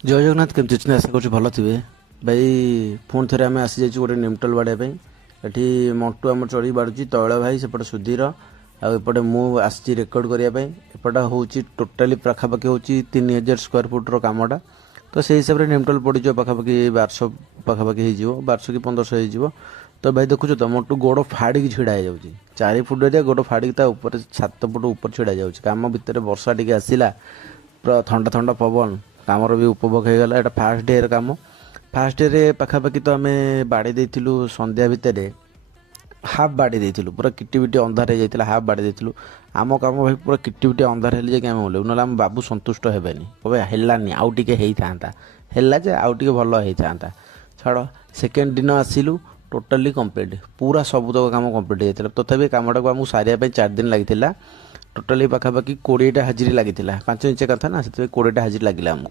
जय जगन्नाथ केमती अच्छे आशा करूँ भल थे भाई। पुणी थे आम आसी जाइए गोटे निमटल बाड़ाई एटी मंटू आम चढ़ी बाड़ुची तैल भाई सेपटे सुधीर आपटे मु आसी रेकर्ड करने एपटा हूँ टोटाली पाखापाखि हूँ 3000 स्क्वायर फुट्र कमटा। तो से हिसाब से निमटल पड़ पाखापाखि 1200 पाखापाखि हो 1200 कि 1500 हो। तो भाई देखुच तो मंटू गोड़ फाड़ी छिड़ा हो जाऊँगी 4 फुट एरिया गोड़ फाड़ी ऊपर 7 फुट ऊपर छिड़ा जाऊँगी कम भितर वर्षा टी आसला पूरा ठंडा ठंडा पवन कमर भी उपभोग हो गला। एटा फास्ट डे कम फास्ट डे पाखापाखि तो आम बाड़ी देलु संध्या भितर हाफ बाड़ी देलु पूरा किटिबिटी अंधार हो जाता हाफ बाड़ी देलु। आम कम भाई पूरा किटिबिटी अंधार हेल्ले जाए आम ओल्लू ना आम बाबू सन्तुष्ट हेनी कहे हेलानी आउ टिके होता है जे आउ टिके भल होता छाड़। सेकेंड दिन आसिलु टोटाली कंप्लीट पूरा सबुतक कम कंप्लीट होता तथापि कमटा को आमको सारे 4 दिन लगी टोटाली पाखापाखि 20टा हाजिरी लगी 5 इंच कथा ना से 20टा हाजिरी लगे आमको।